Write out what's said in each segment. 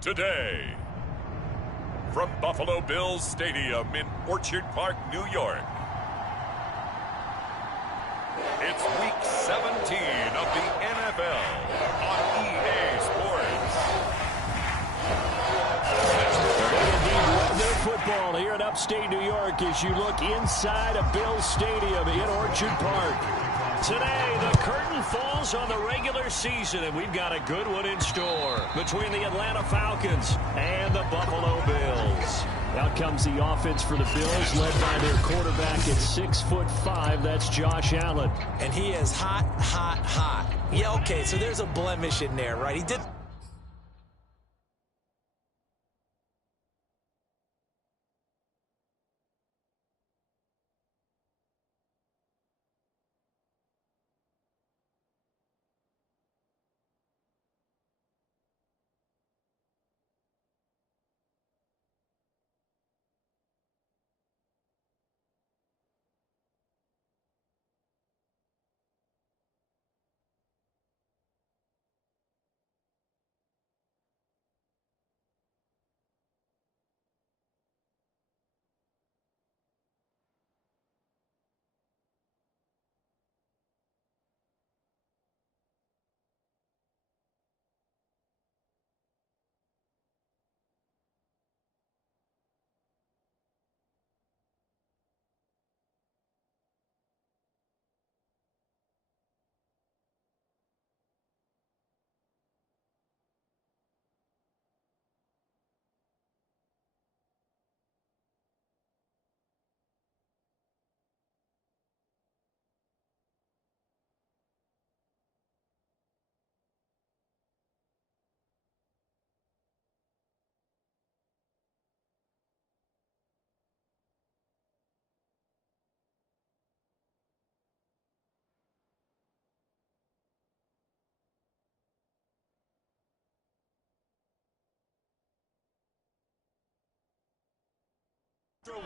today. From Buffalo Bills Stadium in Orchard Park, New York. It's Week 17 of the NFL on EA Sports. Their football here in upstate New York as you look inside of Bills Stadium in Orchard Park. Today, the curtain falls on the regular season, and we've got a good one in store between the Atlanta Falcons and the Buffalo Bills. Out comes the offense for the Bills, led by their quarterback at 6'5". That's Josh Allen. And he is hot, hot, hot. Yeah, okay, so there's a blemish in there, right? He did...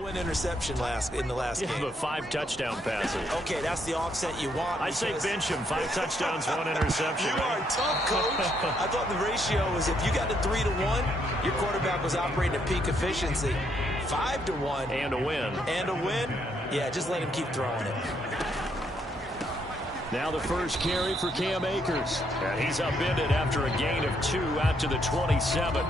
Win interception in the last game. But 5 touchdown passes. Okay, that's the offset you want. I say bench him. 5 touchdowns, 1 interception. You are tough, Coach. I thought the ratio was if you got to 3-1, your quarterback was operating at peak efficiency. 5-1. And a win. And a win? Yeah, just let him keep throwing it. Now the first carry for Cam Akers. And he's upended after a gain of 2 out to the 27.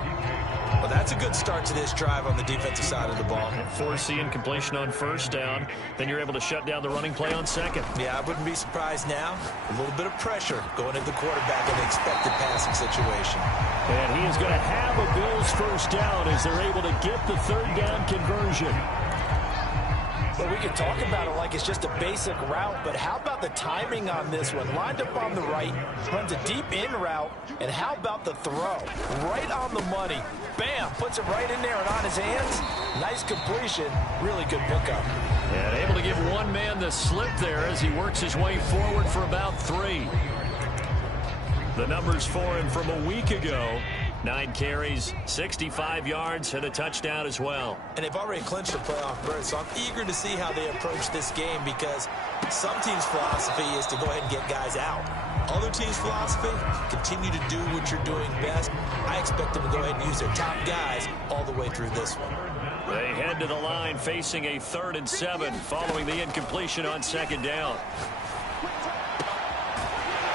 Well, that's a good start to this drive on the defensive side of the ball. Forcing incompletion on first down. Then you're able to shut down the running play on second. Yeah, I wouldn't be surprised now. A little bit of pressure going at the quarterback in the expected passing situation. And he is going to have a Bills first down as they're able to get the third down conversion. Well, we can talk about it like it's just a basic route, but how about the timing on this one? Lined up on the right, runs a deep in route, and how about the throw? Right on the money. Bam! Puts it right in there and on his hands. Nice completion. Really good pickup. And able to give one man the slip there as he works his way forward for about 3. The numbers for him from a week ago. 9 carries, 65 yards, and a touchdown as well. And they've already clinched the playoff berth, so I'm eager to see how they approach this game because some teams' philosophy is to go ahead and get guys out. Other teams' philosophy, continue to do what you're doing best. I expect them to go ahead and use their top guys all the way through this one. They head to the line facing a 3rd and 7 following the incompletion on second down.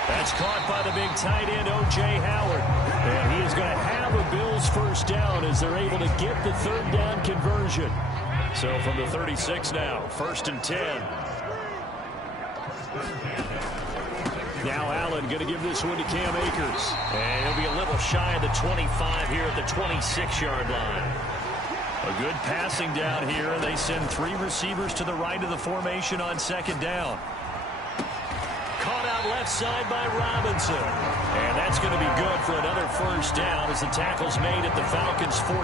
That's caught by the big tight end, O.J. Howard. And he is going to have a Bills first down as they're able to get the third down conversion. So from the 36 now, 1st and 10. Now Allen going to give this one to Cam Akers. And he'll be a little shy of the 25 here at the 26-yard line. A good passing down here. They send 3 receivers to the right of the formation on second down. Caught out left side by Robinson. And that's going to be good for another first down as the tackle's made at the Falcons' 14.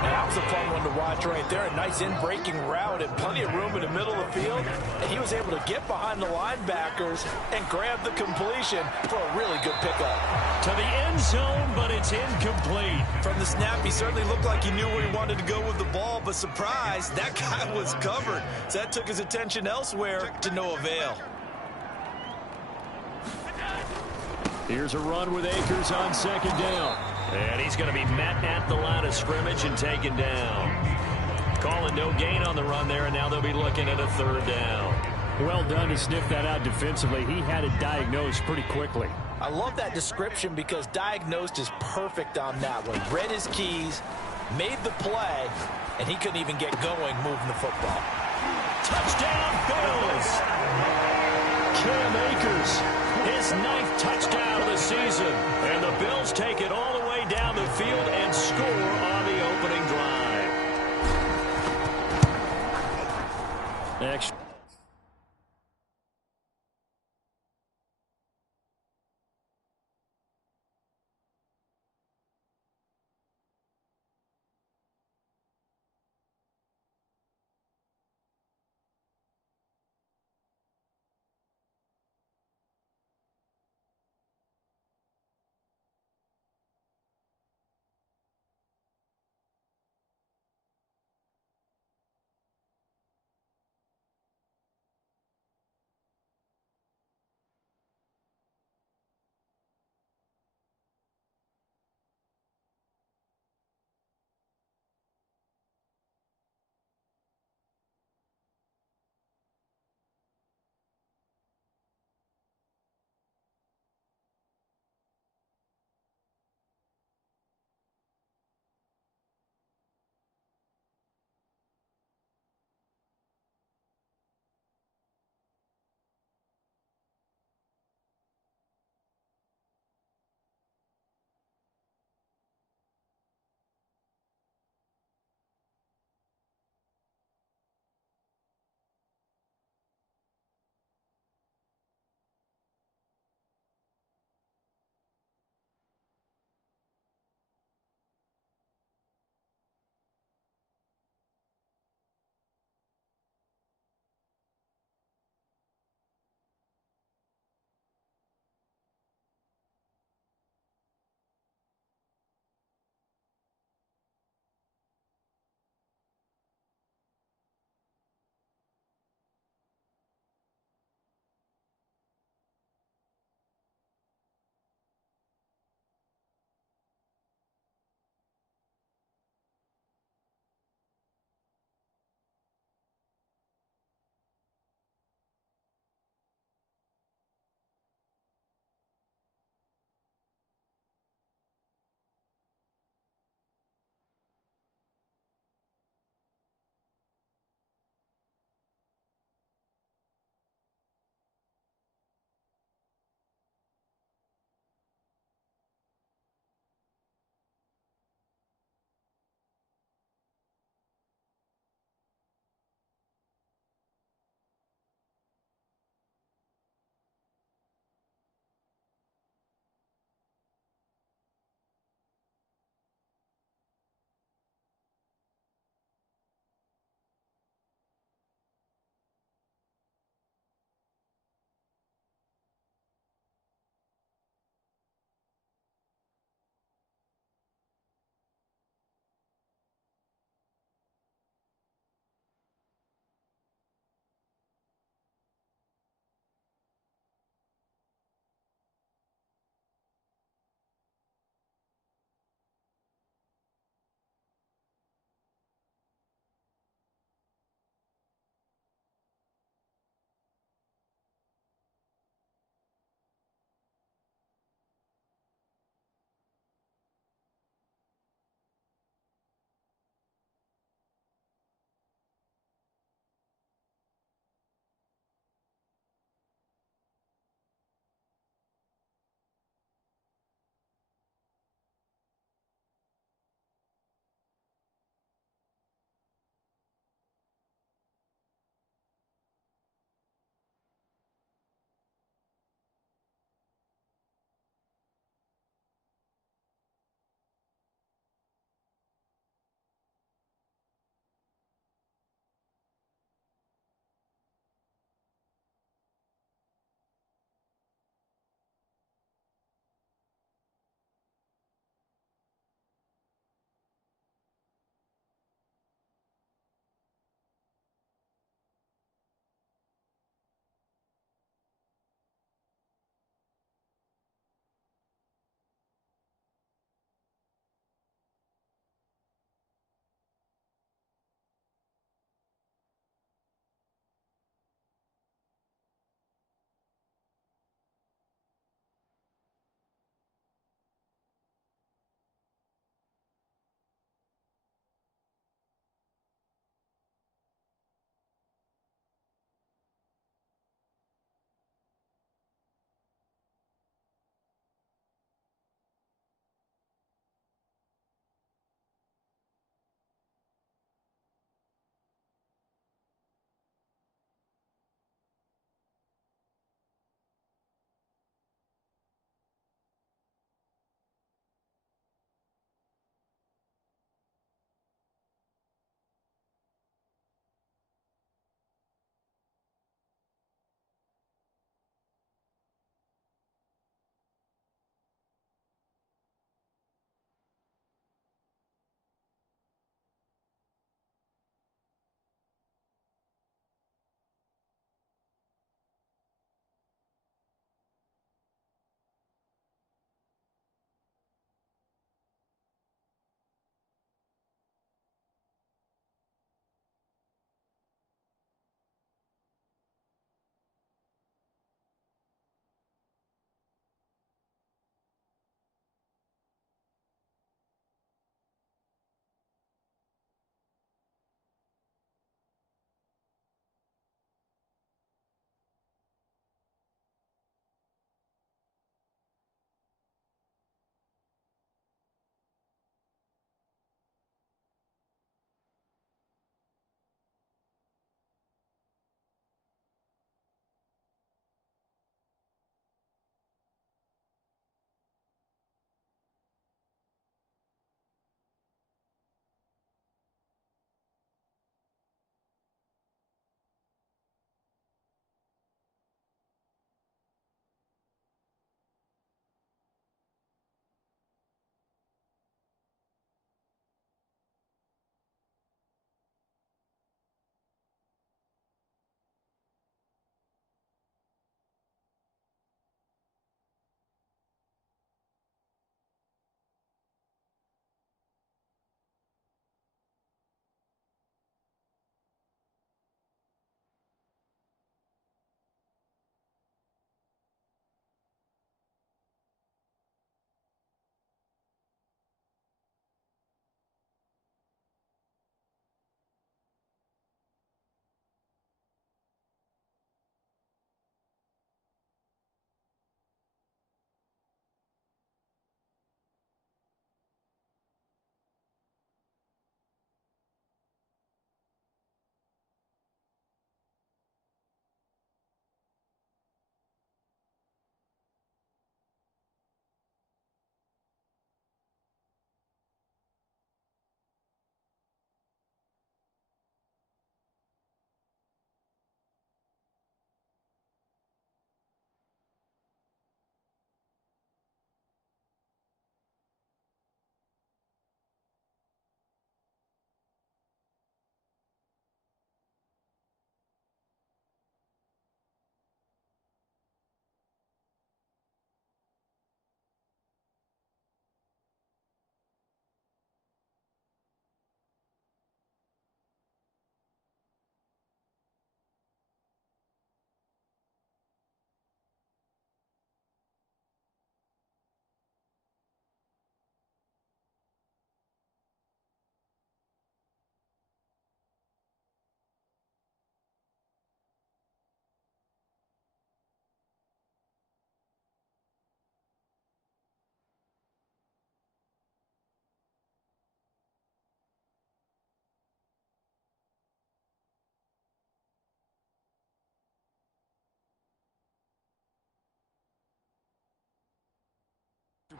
Now, that was a fun one to watch right there. A nice in-breaking route and plenty of room in the middle of the field. And he was able to get behind the linebackers and grab the completion for a really good pickup. To the end zone, but it's incomplete. From the snap, he certainly looked like he knew where he wanted to go with the ball, but surprise, that guy was covered. So that took his attention elsewhere to no avail. Here's a run with Akers on second down. And he's going to be met at the line of scrimmage and taken down. Calling no gain on the run there, and now they'll be looking at a third down. Well done to sniff that out defensively. He had it diagnosed pretty quickly. I love that description because diagnosed is perfect on that one. Read his keys, made the play, and he couldn't even get going moving the football. Touchdown, Bills! Cam Akers, his 9th touchdown of the season. And the Bills take it all the way down the field and score on the opening drive. Next.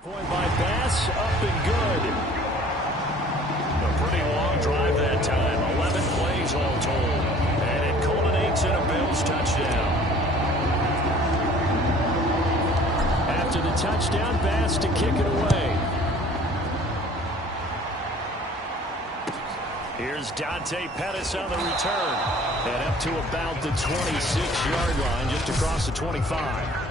Point by Bass, up and good. A pretty long drive that time. 11 plays all told. And it culminates in a Bills touchdown. After the touchdown, Bass to kick it away. Here's Dante Pettis on the return. And up to about the 26-yard line, just across the 25.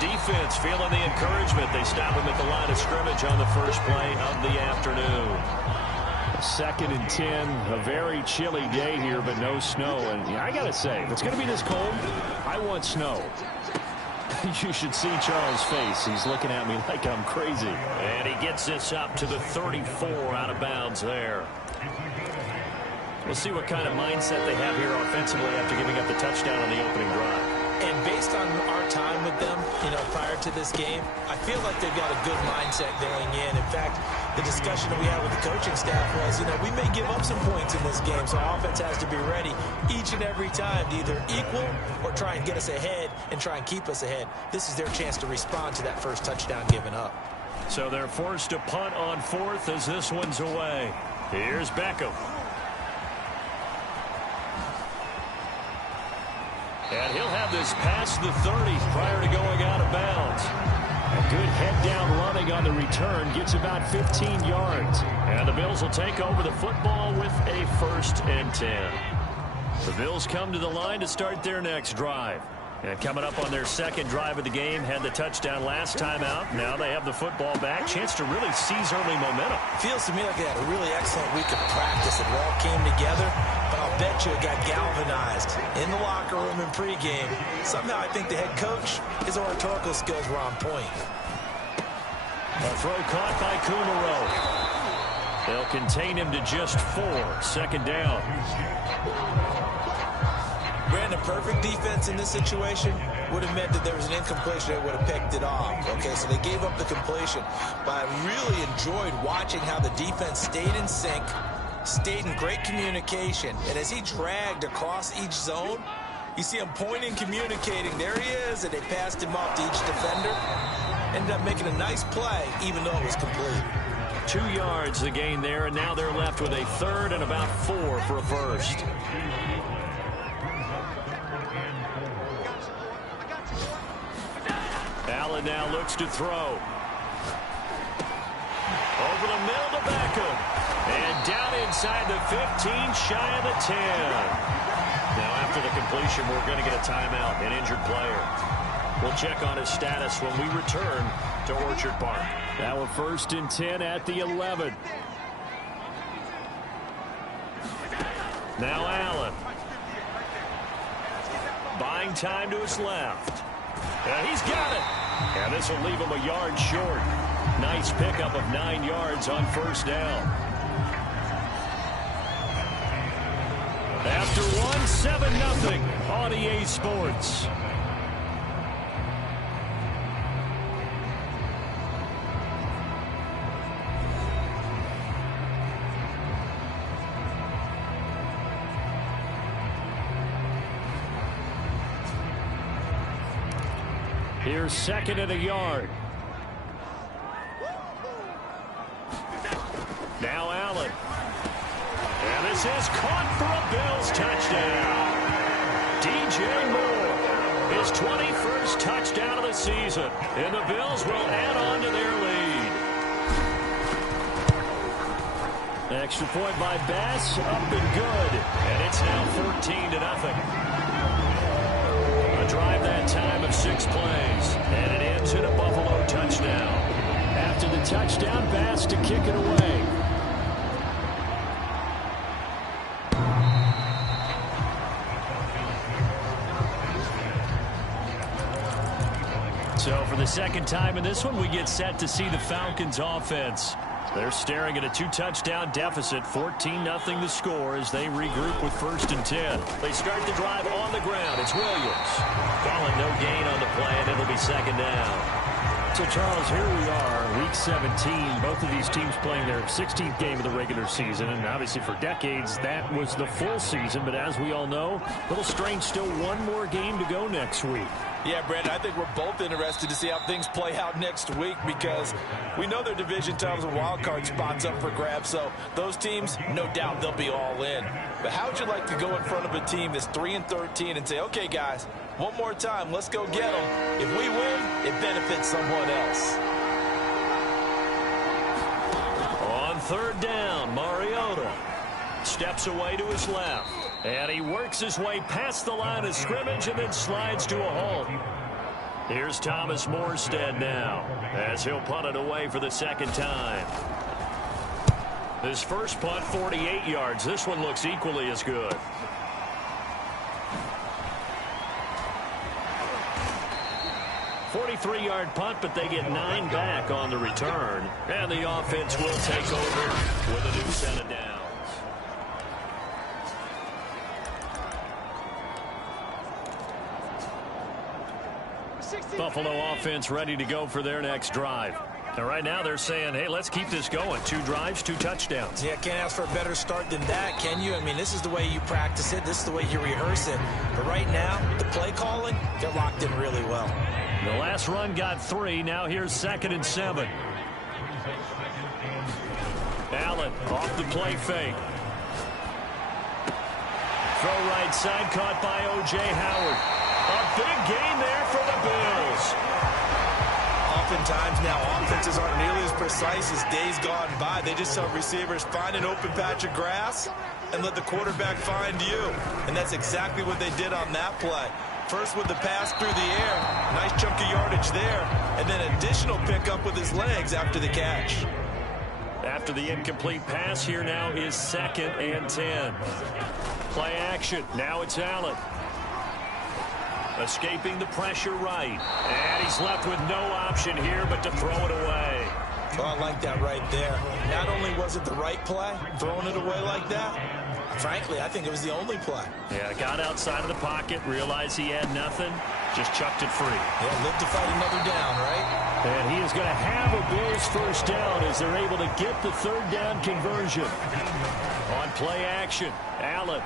Defense feeling the encouragement. They stop him at the line of scrimmage on the first play of the afternoon. 2nd and 10. A very chilly day here, but no snow. And I got to say, if it's going to be this cold, I want snow. You should see Charles' face. He's looking at me like I'm crazy. And he gets this up to the 34 out of bounds there. We'll see what kind of mindset they have here offensively after giving up the touchdown on the opening drive. And based on our time with them, prior to this game, I feel like they've got a good mindset going in. In fact, the discussion that we had with the coaching staff was, we may give up some points in this game, so our offense has to be ready each and every time to either equal or try and get us ahead and try and keep us ahead. This is their chance to respond to that first touchdown given up. So they're forced to punt on 4th as this one's away. Here's Beckham. And he'll have this past the 30 prior to going out of bounds. A good head-down running on the return gets about 15 yards. And the Bills will take over the football with a 1st and 10. The Bills come to the line to start their next drive. And coming up on their 2nd drive of the game, had the touchdown last time out. Now they have the football back. Chance to really seize early momentum. Feels to me like they had a really excellent week of practice. It all came together. But I'll bet you it got galvanized in the locker room in pregame. Somehow I think the head coach, his oratorical skills were on point. A throw caught by Kumaro. They'll contain him to just 4. 2nd down. Brandon, perfect defense in this situation would have meant that there was an incompletion that would have picked it off. Okay, so they gave up the completion. But I really enjoyed watching how the defense stayed in sync, stayed in great communication. And as he dragged across each zone, you see him pointing, communicating. There he is, and they passed him off to each defender. Ended up making a nice play, even though it was complete. 2 yards the gain there, and now they're left with a 3rd and about 4 for a 1st. Allen now looks to throw. Over the middle to Beckham. And down inside the 15, shy of the 10. Now after the completion, we're going to get a timeout, an injured player. We'll check on his status when we return to Orchard Park. Now a 1st and 10 at the 11. Now Allen. Buying time to his left. And he's got it. And this will leave him a yard short. Nice pickup of 9 yards on 1st down. After one, 7-0 on EA Sports. Here's 2nd and a yard. Now Allen. And this is caught for a Bills touchdown. DJ Moore, his 21st touchdown of the season. And the Bills will add on to their lead. Extra point by Bass, up and good. And it's now 14-0. A drive that time of 6 plays. And it ends in a Buffalo touchdown. After the touchdown, Bass to kick it away. So for the 2nd time in this one, we get set to see the Falcons offense. They're staring at a 2-touchdown deficit, 14-0 the score as they regroup with 1st and 10. They start the drive on the ground. It's Williams. Calling no gain on the play, and it'll be 2nd down. So, Charles, here we are, Week 17. Both of these teams playing their 16th game of the regular season. And obviously for decades, that was the full season. But as we all know, a little strange, still one more game to go next week. Yeah, Brandon, I think we're both interested to see how things play out next week because we know their division titles and wild card spots up for grabs. So those teams, no doubt they'll be all in. But how would you like to go in front of a team that's 3-13 and say, okay, guys, one more time, let's go get them. If we win, it benefits someone else. On third down, Mariota steps away to his left. And he works his way past the line of scrimmage and then slides to a halt. Here's Thomas Morstead now as he'll punt it away for the second time. His first punt, 48 yards. This one looks equally as good. .43-yard punt, but they get 9 back on the return. And the offense will take over with a new set of downs. Buffalo offense ready to go for their next drive. And right now they're saying, hey, let's keep this going. 2 drives, 2 touchdowns. Yeah, can't ask for a better start than that, can you? I mean, this is the way you practice it. This is the way you rehearse it. But right now, the play calling, they're locked in really well. The last run got 3. Now here's 2nd and 7. Allen off the play fake. Throw right side, caught by O.J. Howard. A big gain there for the Bills. Oftentimes now, offenses aren't nearly as precise as days gone by. They just tell receivers, find an open patch of grass and let the quarterback find you. And that's exactly what they did on that play. First with the pass through the air, nice chunk of yardage there, and then additional pickup with his legs after the catch. After the incomplete pass, here now is 2nd and 10. Play action. Now it's Allen. Escaping the pressure right. And he's left with no option here but to throw it away. Oh, I like that right there. Not only was it the right play, throwing it away like that, frankly, I think it was the only play. Yeah, got outside of the pocket, realized he had nothing, just chucked it free. Yeah, live to fight another down, right? And he is going to have a Bills first down as they're able to get the third down conversion. On play action, Allen.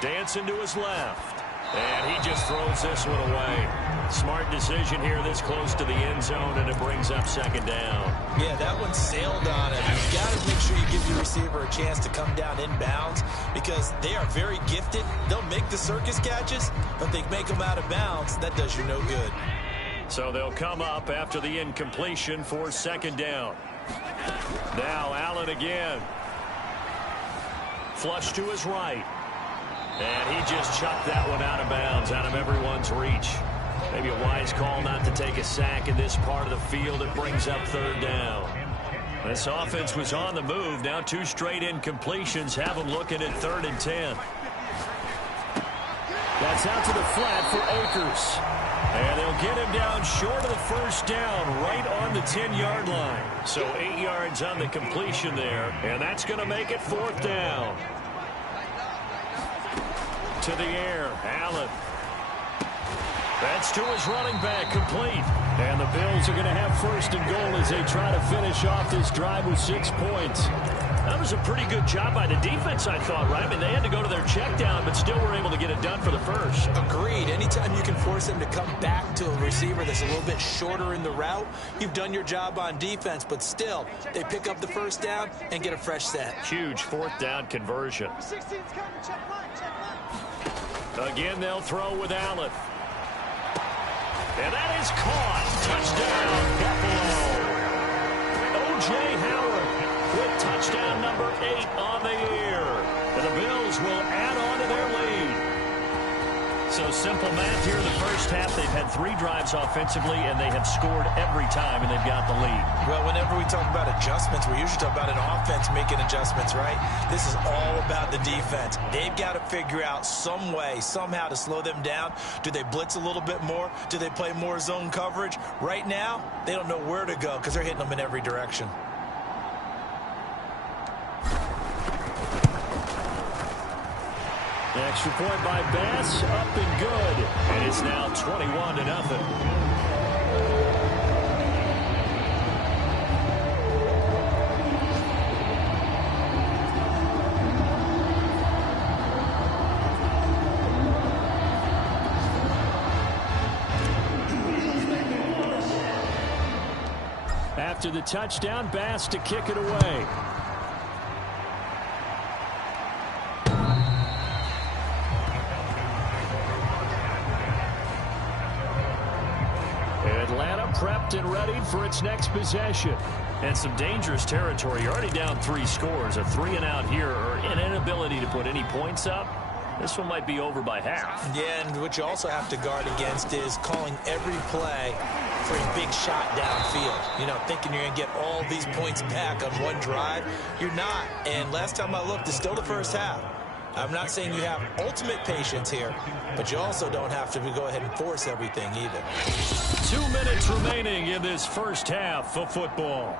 Dancing to his left. And he just throws this one away. Smart decision here this close to the end zone, and it brings up 2nd down. Yeah, that one sailed on it. You've got to make sure you give your receiver a chance to come down inbounds because they are very gifted. They'll make the circus catches, but they make them out of bounds. That does you no good. So they'll come up after the incompletion for 2nd down. Now Allen again. Flush to his right. And he just chucked that one out of bounds, out of everyone's reach. Maybe a wise call not to take a sack in this part of the field. It brings up 3rd down. This offense was on the move. Now 2 straight incompletions have them looking at 3rd and 10. That's out to the flat for Akers. And they'll get him down short of the first down, right on the 10-yard line. So 8 yards on the completion there, and that's going to make it 4th down. To the air, Allen. That's to his running back, complete. And the Bills are going to have 1st and goal as they try to finish off this drive with 6 points. That was a pretty good job by the defense, I thought, right? I mean, they had to go to their check down, but still were able to get it done for the first. Agreed. Anytime you can force them to come back to a receiver that's a little bit shorter in the route, you've done your job on defense, but still, they pick up the first down and get a fresh set. Huge 4th down conversion. Again, they'll throw with Allen. And that is caught. Touchdown, Buffalo. O.J. Howard with touchdown number 8 on the year. And the Bills will add on to their lead. So simple math here in the first half. They've had 3 drives offensively, and they have scored every time, and they've got the lead. Well, whenever we talk about adjustments, we usually talk about an offense making adjustments, right? This is all about the defense. They've got to figure out some way, somehow to slow them down. Do they blitz a little bit more? Do they play more zone coverage? Right now, they don't know where to go because they're hitting them in every direction. The extra point by Bass, up and good. And it's now 21-0. after the touchdown. Bass to kick it away. Atlanta prepped and ready for its next possession. And some dangerous territory. You're already down 3 scores. A 3 and out here, or an inability to put any points up. This one might be over by half. Yeah, and what you also have to guard against is calling every play for a big shot downfield. You know, thinking you're going to get all these points back on one drive. You're not. And last time I looked, it's still the first half. I'm not saying you have ultimate patience here, but you also don't have to go ahead and force everything either. 2 minutes remaining in this first half of football.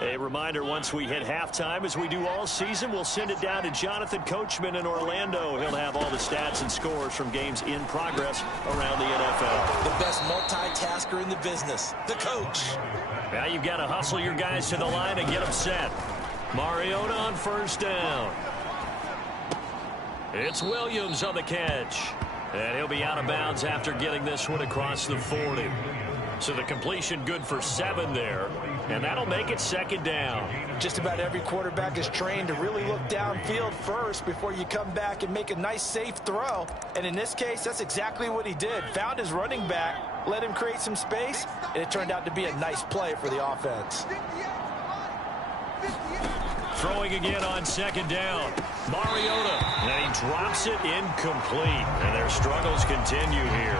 A reminder, once we hit halftime, as we do all season, we'll send it down to Jonathan Coachman in Orlando. He'll have all the stats and scores from games in progress around the NFL. The best multitasker in the business, the coach. Now you've got to hustle your guys to the line and get them set. Mariota on first down. It's Williams on the catch. And he'll be out of bounds after getting this one across the 40. So the completion good for 7 there. And that'll make it second down. Just about every quarterback is trained to really look downfield first before you come back and make a nice, safe throw. And in this case, that's exactly what he did. Found his running back, let him create some space, and it turned out to be a nice play for the offense. Throwing again on second down. Mariota. And he drops it incomplete. And their struggles continue here.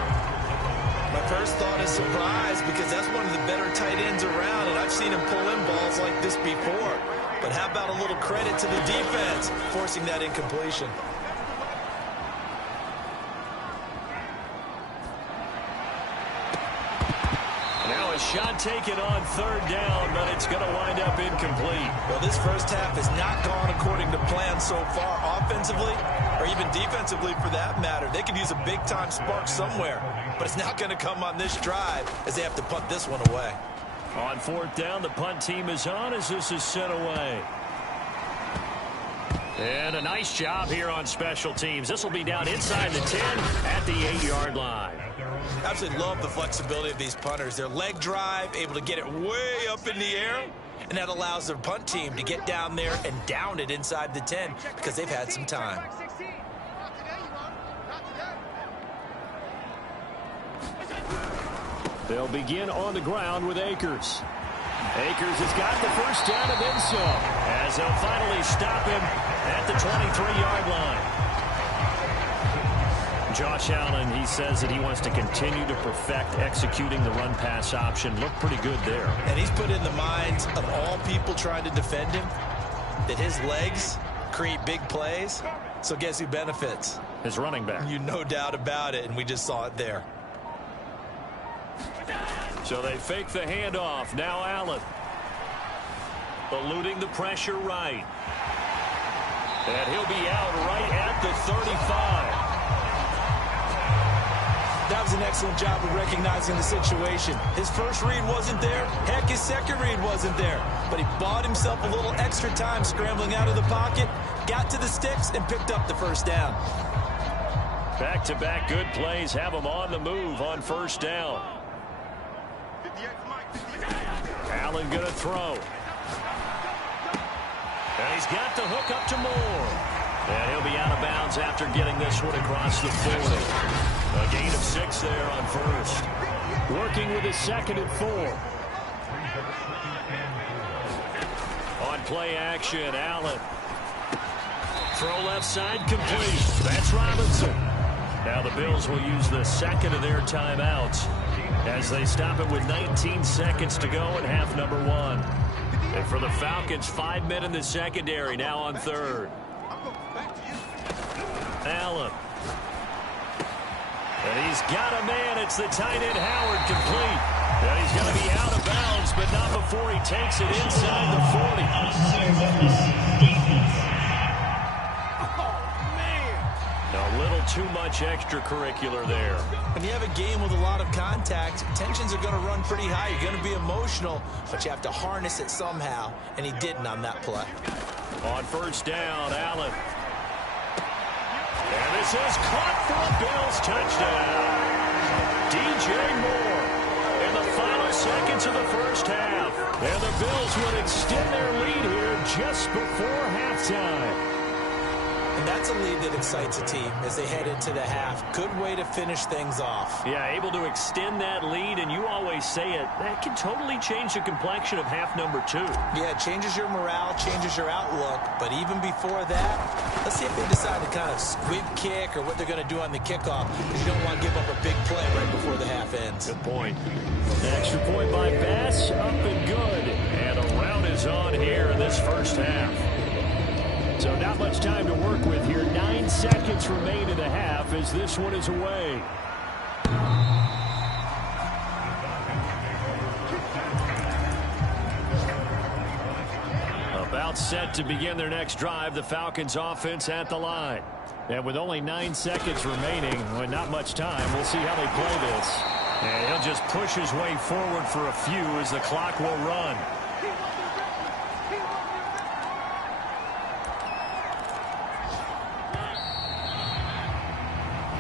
My first thought is surprise, because that's one of the better tight ends around, and I've seen him pull in balls like this before. But how about a little credit to the defense forcing that incompletion? Now a shot taken on third down, but it's going to wind up incomplete. Well, this first half has not gone according to plan so far, offensively or even defensively for that matter. They could use a big-time spark somewhere, but it's not going to come on this drive as they have to punt this one away. On fourth down, the punt team is on as this is sent away. And a nice job here on special teams. This will be down inside the 10 at the 8-yard line. Absolutely love the flexibility of these punters. Their leg drive, able to get it way up in the air, and that allows their punt team to get down there and down it inside the 10 because they've had some time. They'll begin on the ground with Akers. Akers has got the first down and then some, as they'll finally stop him at the 23-yard line. Josh Allen, he says that he wants to continue to perfect executing the run-pass option. Looked pretty good there. And he's put in the minds of all people trying to defend him that his legs create big plays. So guess who benefits? His running back. You no doubt about it, and we just saw it there. So they fake the handoff. Now Allen. Eluding the pressure right. And he'll be out right at the 35. That was an excellent job of recognizing the situation. His first read wasn't there. Heck, his second read wasn't there. But he bought himself a little extra time scrambling out of the pocket, got to the sticks, and picked up the first down. Back-to-back good plays have him on the move on first down. Allen going to throw. And he's got the hook up to Moore. And he'll be out of bounds after getting this one across the 40. A gain of 6 there on first. Working with his second and 4. On play action, Allen. Throw left side complete. That's Robinson. Now the Bills will use the second of their timeouts as they stop it with 19 seconds to go in half number 1. And for the Falcons, 5 men in the secondary now on third. Allen. And he's got a man. It's the tight end Howard complete. And he's going to be out of bounds, but not before he takes it inside the 40. A little too much extracurricular there. When you have a game with a lot of contact, tensions are going to run pretty high. You're going to be emotional, but you have to harness it somehow, and he didn't on that play. On first down, Allen. And this is caught for a Bills touchdown. DJ Moore in the final seconds of the first half. And the Bills will extend their lead here just before halftime. And that's a lead that excites a team as they head into the half. Good way to finish things off. Yeah, able to extend that lead, and you always say it, that can totally change the complexion of half number 2. Yeah, it changes your morale, changes your outlook. But even before that, let's see if they decide to kind of squib kick or what they're going to do on the kickoff, because you don't want to give up a big play right before the half ends. Good point. An extra point by Bass, up and good. And a round is on here in this first half. So not much time to work with here. 9 seconds remain in the half as this one is away. Timeout set to begin their next drive. The Falcons offense at the line. And with only 9 seconds remaining, well, not much time, we'll see how they play this. And he'll just push his way forward for a few as the clock will run.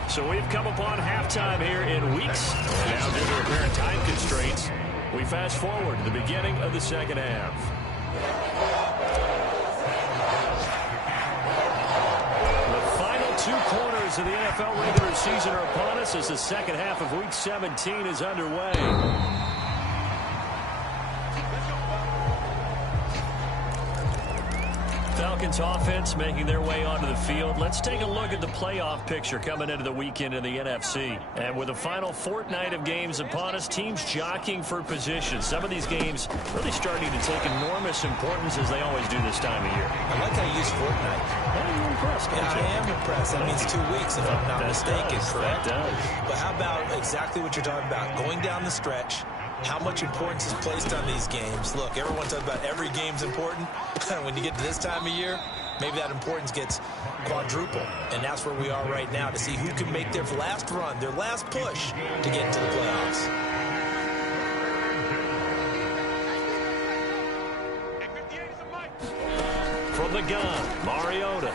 So we've come upon halftime here in weeks. And now due to apparent time constraints, we fast forward to the beginning of the second half. The final 2 quarters of the NFL regular season are upon us as the second half of Week 17 is underway. Falcons offense making their way onto the field. Let's take a look at the playoff picture coming into the weekend in the NFC. And with the final fortnight of games upon us, teams jockeying for position. Some of these games really starting to take enormous importance as they always do this time of year. I like how you use fortnight. Yeah, you're impressed, Yeah, I am impressed. That means 2 weeks if I'm not mistaken, correct? That does. But how about exactly what you're talking about? Going down the stretch. How much importance is placed on these games? Look, everyone talks about every game's important. When you get to this time of year, maybe that importance gets quadruple. And that's where we are right now to see who can make their last run, their last push to get into the playoffs. From the gun, Mariota.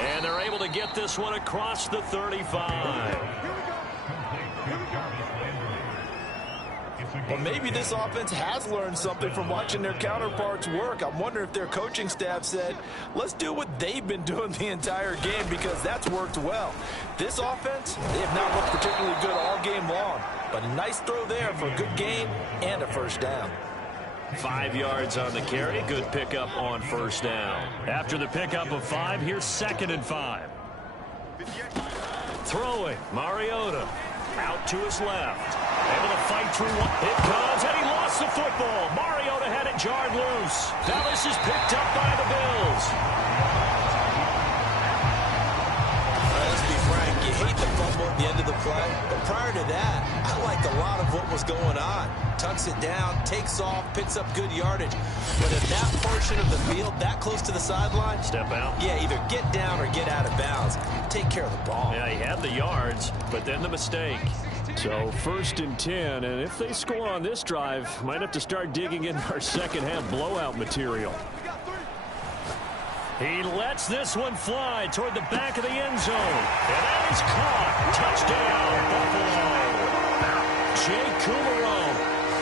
And they're able to get this one across the 35. Well, maybe this offense has learned something from watching their counterparts work. I'm wondering if their coaching staff said, let's do what they've been doing the entire game because that's worked well. This offense, they have not looked particularly good all game long. But a nice throw there for a good gain and a first down. 5 yards on the carry. Good pickup on first down. After the pickup of 5, here's 2nd and 5. Throwing, Mariota. Out to his left. Able to fight through one. It comes, and he lost the football. Mariota had it jarred loose. Now this is picked up by the Bills. Let's be frank. You hate the fumble at the end of the play. But prior to that, I liked a lot of what was going on. Tucks it down, takes off, picks up good yardage. But in that portion of the field, that close to the sideline. Step out. Yeah, either get down or get out of bounds. Take care of the ball. Yeah, he had the yards, but then the mistake. So 1st and 10, and if they score on this drive, might have to start digging in our second half blowout material. He lets this one fly toward the back of the end zone. And that is caught. Touchdown, Buffalo. Jake Kumaro,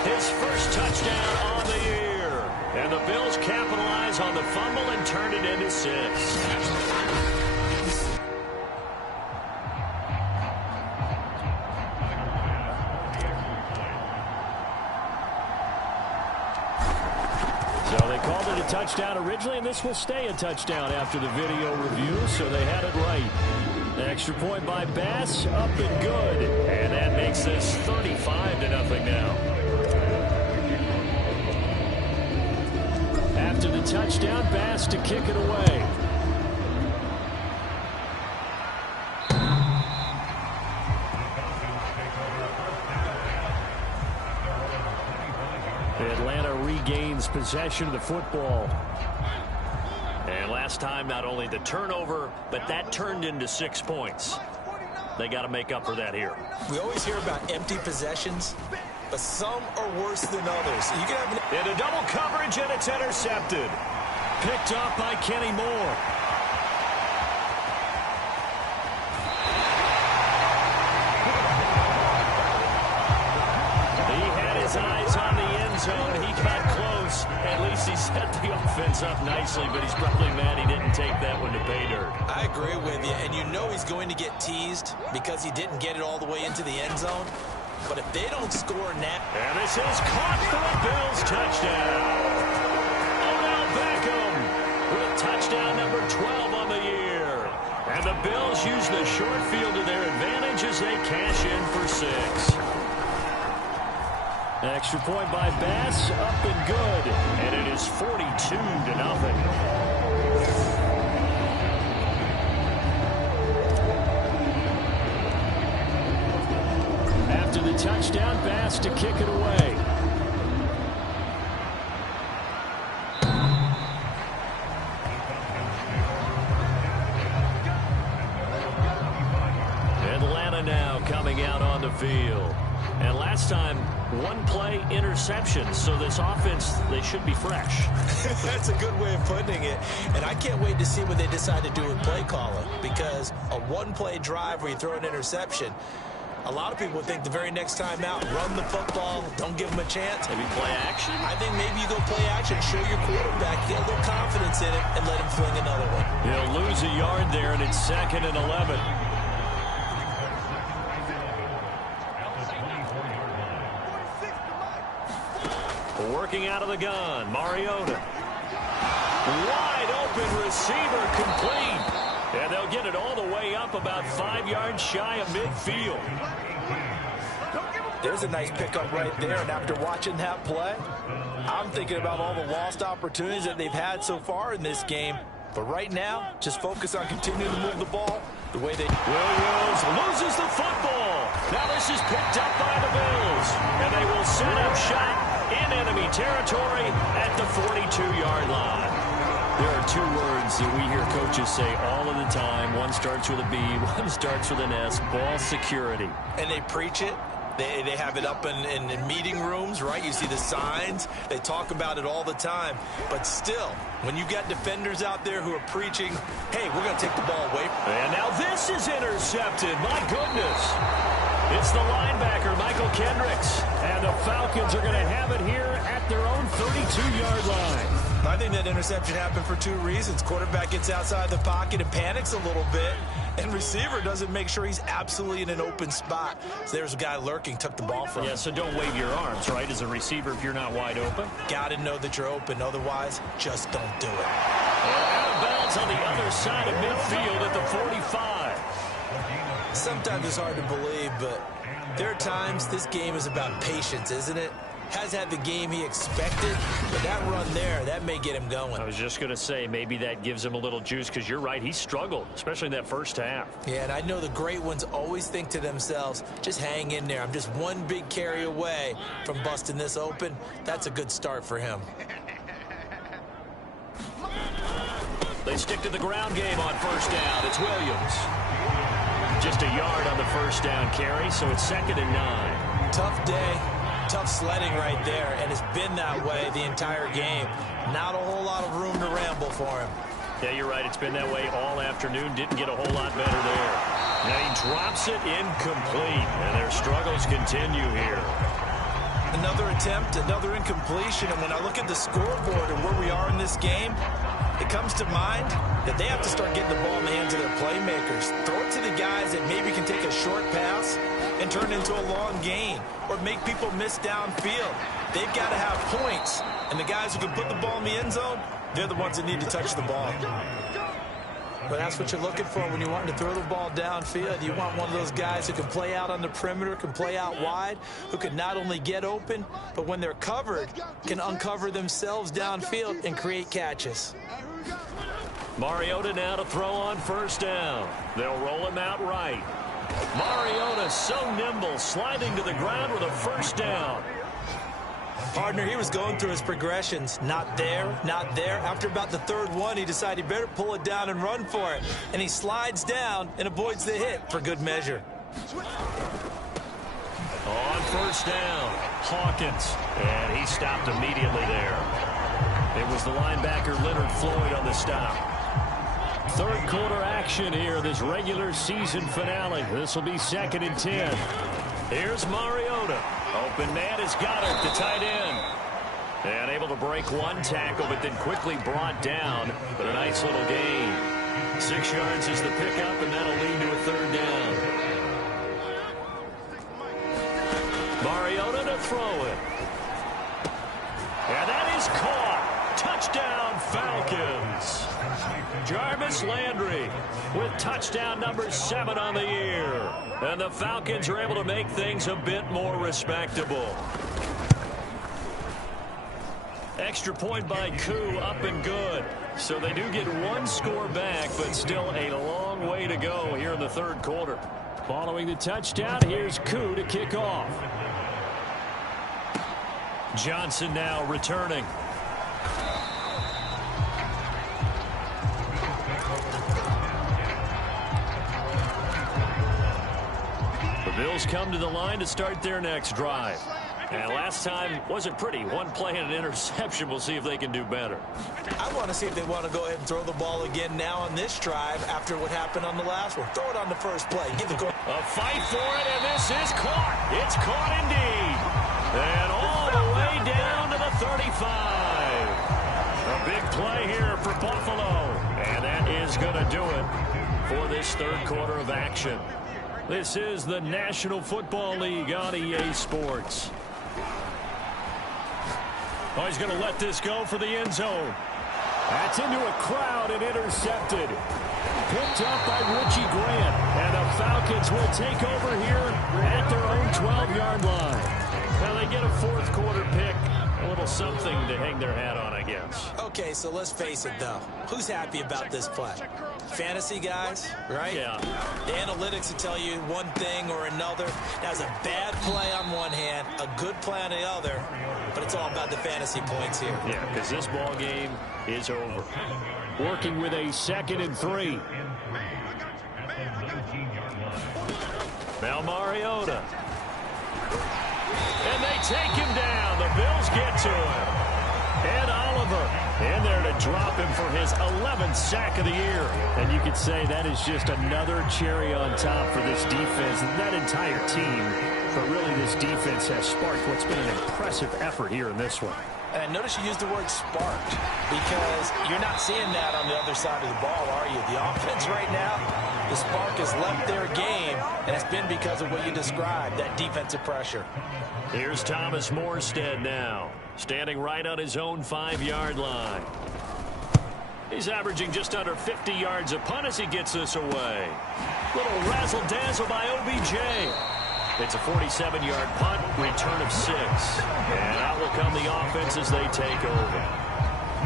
his first touchdown on the year. And the Bills capitalize on the fumble and turn it into 6. Touchdown originally, and this will stay a touchdown after the video review, so they had it right. Extra point by Bass, up and good. And that makes this 35-0 now. After the touchdown, Bass to kick it away. Atlanta regains possession of the football. And last time, not only the turnover, but that turned into 6 points. They got to make up for that here. We always hear about empty possessions, but some are worse than others. You can have into double coverage, and it's intercepted. Picked off by Kenny Moore. He had his eyes on the end zone. He got close. At least he set the offense up nicely, but he's probably mad he didn't take that one to pay dirt. I agree with you, and you know he's going to get teased because he didn't get it all the way into the end zone. But if they don't score now... And this is caught for a Bills touchdown. Odell Beckham with touchdown number 12 on the year. And the Bills use the short field to their advantage as they cash in for 6. Extra point by Bass, up and good. And it is 42-0. After the touchdown, Bass to kick it away. midfield. And last time, one play interception. So this offense, they should be fresh. That's a good way of putting it. And I can't wait to see what they decide to do with play calling, because a one-play drive where you throw an interception, a lot of people think the very next time out, run the football, don't give them a chance. Maybe play action? I think maybe you go play action, show your quarterback, get a little confidence in it, and let him fling another one. He'll lose a yard there, and it's 2nd and 11. Working out of the gun, Mariota. Wide open receiver, complete. And they'll get it all the way up about 5 yards shy of midfield. There's a nice pickup right there, and after watching that play, I'm thinking about all the lost opportunities that they've had so far in this game. But right now, just focus on continuing to move the ball the way they... Williams loses the football. Now this is picked up by the Bills, and they will set up shop in enemy territory at the 42-yard line. There are 2 words that we hear coaches say all of the time. One starts with a B, one starts with an S, ball security. And they preach it. They have it up in meeting rooms, right? You see the signs. They talk about it all the time. But still, when you got defenders out there who are preaching, hey, we're going to take the ball away. And now this is intercepted. My goodness. It's the linebacker, Michael Kendricks. And the Falcons are going to have it here at their own 32-yard line. I think that interception happened for 2 reasons. Quarterback gets outside the pocket and panics a little bit, and receiver doesn't make sure he's absolutely in an open spot. So there's a guy lurking, took the ball from him. Yeah, so don't wave your arms, right, as a receiver if you're not wide open. Got to know that you're open. Otherwise, just don't do it. And out of bounds on the other side of midfield at the 45. Sometimes it's hard to believe, but there are times this game is about patience, isn't it? Has had the game he expected, but that run there, that may get him going. I was just going to say, maybe that gives him a little juice, because you're right, he struggled, especially in that first half. Yeah, and I know the great ones always think to themselves, just hang in there. I'm just one big carry away from busting this open. That's a good start for him. They stick to the ground game on first down. It's Williams. Just a yard on the first down carry, so it's 2nd and 9. Tough day. Tough sledding right there, and it's been that way the entire game. Not a whole lot of room to ramble for him. Yeah, you're right. It's been that way all afternoon. Didn't get a whole lot better there. Now he drops it incomplete, and their struggles continue here. Another attempt, another incompletion, and when I look at the scoreboard and where we are in this game, it comes to mind that they have to start getting the ball in the hands of their playmakers. Throw it to the guys that maybe can take a short pass and turn it into a long gain, or make people miss downfield. They've got to have points, and the guys who can put the ball in the end zone, they're the ones that need to touch the ball. But that's what you're looking for when you want to throw the ball downfield. You want one of those guys who can play out on the perimeter, can play out wide, who can not only get open, but when they're covered, can uncover themselves downfield and create catches. Mariota now to throw on first down. They'll roll him out right. Mariota so nimble, sliding to the ground with a first down. Partner, he was going through his progressions. Not there, not there. After about the 3rd one, he decided he better pull it down and run for it. And he slides down and avoids the hit for good measure. On first down, Hawkins. And he stopped immediately there. It was the linebacker Leonard Floyd on the stop. 3rd quarter action here, this regular season finale. This will be 2nd and 10. Here's Mariota. Open man has got it, the tight end. And able to break one tackle, but then quickly brought down. But a nice little gain. 6 yards is the pickup, and that'll lead to a 3rd down. Mariota to throw it. And that is caught. Touchdown, Falcons. Jarvis Landry with touchdown number 7 on the year. And the Falcons are able to make things a bit more respectable. Extra point by Koo, up and good. So they do get 1 score back, but still a long way to go here in the 3rd quarter. Following the touchdown, here's Koo to kick off. Johnson now returning. The Bills Bills come to the line to start their next drive. And last time wasn't pretty. One play and an interception. We'll see if they can do better. I want to see if they want to go ahead and throw the ball again now on this drive after what happened on the last one. Throw it on the first play. Give the goal. A fight for it, and this is caught. It's caught indeed. And all the way down to the 35. A big play here for Buffalo. And that is going to do it for this third quarter of action. This is the National Football League on EA Sports. Oh, he's going to let this go for the end zone. That's into a crowd and intercepted. Picked up by Richie Grant. And the Falcons will take over here at their own 12-yard line. Now they get a fourth quarter pick. A little something to hang their hat on, I guess. Okay, so let's face it, though. Who's happy about this play? Fantasy guys, right? Yeah. The analytics will tell you one thing or another. That was a bad play on one hand, a good play on the other, but it's all about the fantasy points here. Yeah, because this ball game is over. Working with a 2nd and 3. Now Mariota. And they take him down. The Bills get to him. And Oliver in there to drop him for his 11th sack of the year. And you could say that is just another cherry on top for this defense and that entire team. But really, this defense has sparked what's been an impressive effort here in this one. And notice you used the word sparked because you're not seeing that on the other side of the ball, are you? The offense right now, the spark has left their game, and it's been because of what you described, that defensive pressure. Here's Thomas Morstead now, standing right on his own 5-yard line. He's averaging just under 50 yards a punt as he gets this away. Little razzle-dazzle by OBJ. It's a 47-yard punt, return of 6. And out will come the offense as they take over.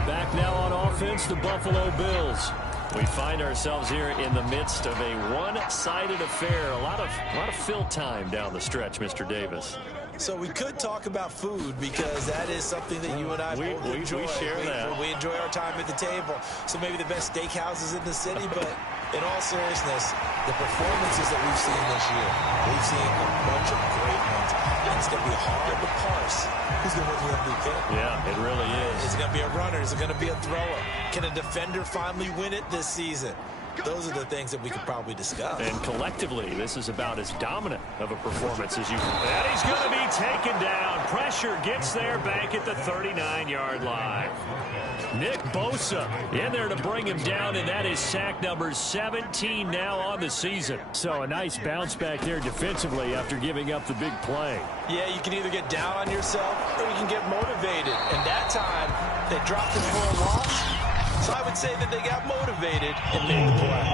Back now on offense, the Buffalo Bills. We find ourselves here in the midst of a one-sided affair. A lot of fill time down the stretch, Mr. Davis. So we could talk about food because that is something that you and I both enjoy. We share that. We enjoy our time at the table. So maybe the best steakhouses in the city, but in all seriousness, the performances that we've seen this year, we've seen a bunch of great ones. And it's going to be hard to parse who's going to win the MVP. Yeah, it really is. Is it going to be a runner? Is it going to be a thrower? Can a defender finally win it this season? Those are the things that we could probably discuss. And collectively, this is about as dominant of a performance as you can. And he's going to be taken down. Pressure gets there back at the 39-yard line. Nick Bosa in there to bring him down, and that is sack number 17 now on the season. So a nice bounce back there defensively after giving up the big play. Yeah, you can either get down on yourself or you can get motivated. And that time, they dropped him for a loss. So I would say that they got motivated and made the play.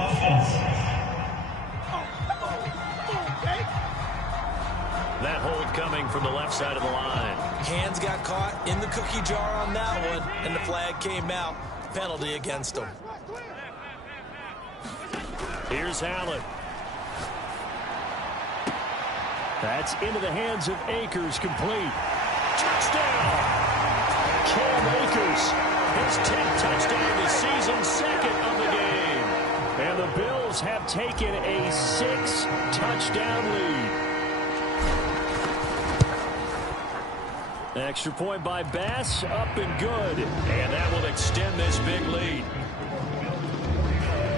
That hold coming from the left side of the line. Hands got caught in the cookie jar on that one, and the flag came out. Penalty against them. Here's Allen. That's into the hands of Akers, complete. Touchdown! Cam Akers. His 10th touchdown of the season, 2nd of the game. And the Bills have taken a 6-touchdown lead. Extra point by Bass, up and good. And that will extend this big lead.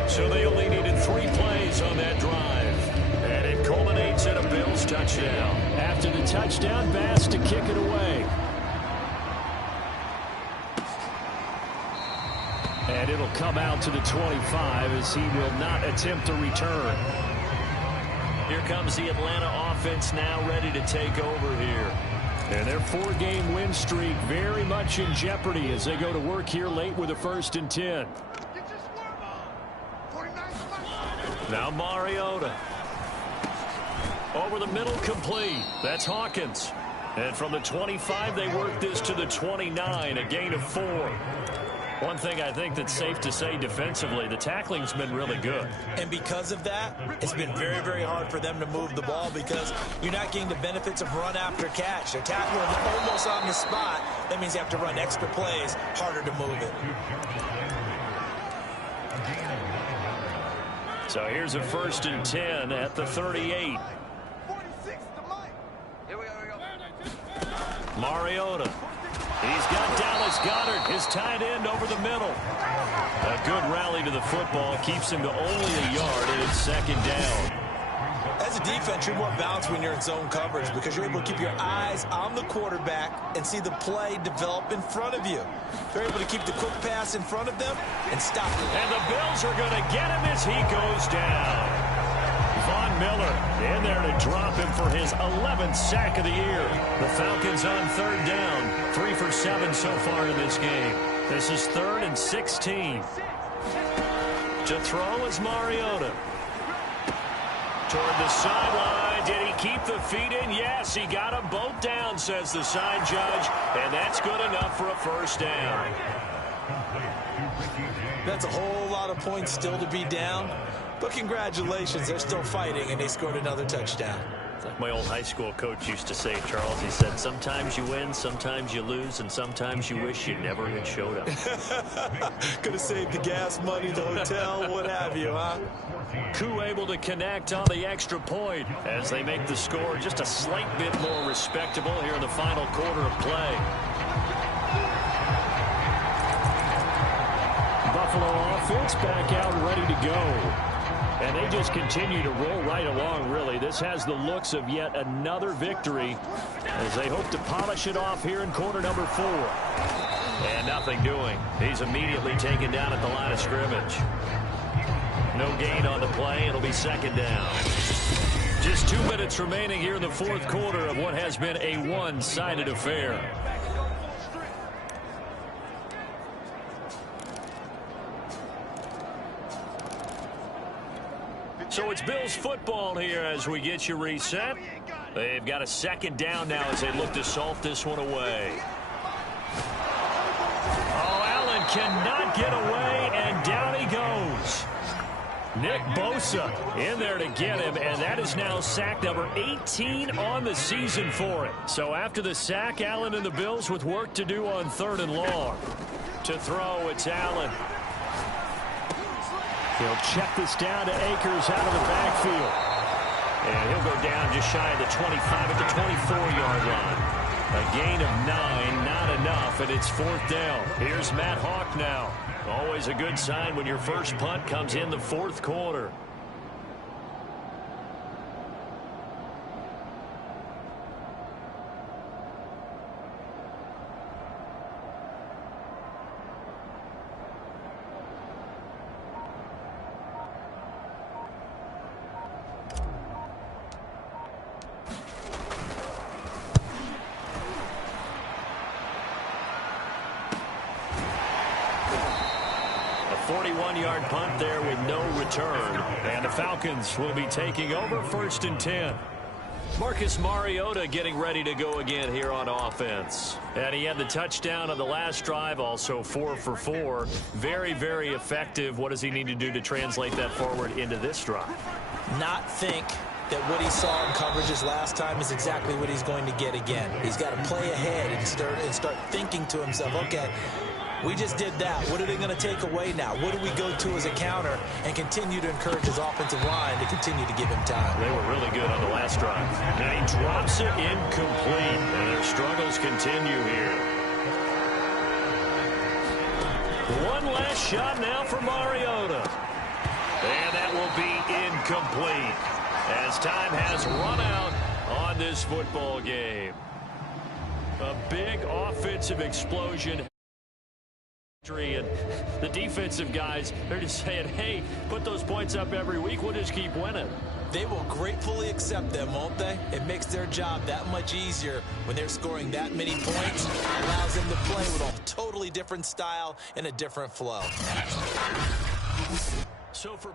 So they only needed 3 plays on that drive. And it culminates in a Bills touchdown. After the touchdown, Bass to kick it away. And it'll come out to the 25 as he will not attempt to return. Here comes the Atlanta offense now ready to take over here. And their 4-game win streak very much in jeopardy as they go to work here late with a 1st and 10. Now Mariota. Over the middle, complete. That's Hawkins. And from the 25, they work this to the 29, a gain of 4. One thing I think that's safe to say defensively, the tackling's been really good. And because of that, it's been very, very hard for them to move the ball because you're not getting the benefits of run after catch. They're tackling almost on the spot. That means you have to run extra plays, harder to move it. So here's a 1st and 10 at the 38. Mariota. He's got Dallas Goedert, his tight end, over the middle. A good rally to the football keeps him to only a yard, and it's second down. As a defense, you're more balanced when you're in zone coverage because you're able to keep your eyes on the quarterback and see the play develop in front of you. You're able to keep the quick pass in front of them and stop it. And the Bills are going to get him as he goes down. Von Miller in there to drop him for his 11th sack of the year. The Falcons on third down, 3 for 7 so far in this game. This is 3rd and 16. To throw is Mariota. Toward the sideline. Did he keep the feet in? Yes, he got them both down, says the side judge. And that's good enough for a first down. That's a whole lot of points still to be down. But congratulations, they're still fighting, and they scored another touchdown. It's like my old high school coach used to say, Charles. He said, sometimes you win, sometimes you lose, and sometimes you wish you never had showed up. Could have saved the gas money, the hotel, what have you, huh? Koo able to connect on the extra point as they make the score just a slight bit more respectable here in the final quarter of play. Buffalo offense back out ready to go. And they just continue to roll right along, really. This has the looks of yet another victory as they hope to polish it off here in quarter number 4. And nothing doing. He's immediately taken down at the line of scrimmage. No gain on the play. It'll be second down. Just 2 minutes remaining here in the fourth quarter of what has been a one-sided affair. So it's Bills football here as we get you reset. They've got a second down now as they look to salt this one away. Oh, Allen cannot get away, and down he goes. Nick Bosa in there to get him, and that is now sack number 18 on the season for him. So after the sack, Allen and the Bills with work to do on 3rd and long. To throw, it's Allen. He'll check this down to Akers out of the backfield. And he'll go down just shy of the 25 at the 24-yard line. A gain of 9, not enough, and it's 4th down. Here's Matt Hawk now. Always a good sign when your first punt comes in the 4th quarter. A 41-yard punt there with no return. And the Falcons will be taking over 1st and 10. Marcus Mariota getting ready to go again here on offense. And he had the touchdown on the last drive, also 4 for 4. Very, very effective. What does he need to do to translate that forward into this drive? Not think that what he saw in coverages last time is exactly what he's going to get again. He's got to play ahead and start thinking to himself, okay, we just did that. What are they going to take away now? What do we go to as a counter? And continue to encourage his offensive line to continue to give him time. They were really good on the last drive. And he drops it incomplete. And their struggles continue here. One last shot now for Mariota. And that will be incomplete as time has run out on this football game. A big offensive explosion. And the defensive guys, they're just saying, hey, put those points up every week. We'll just keep winning. They will gratefully accept them, won't they? It makes their job that much easier when they're scoring that many points. It allows them to play with a totally different style and a different flow. So for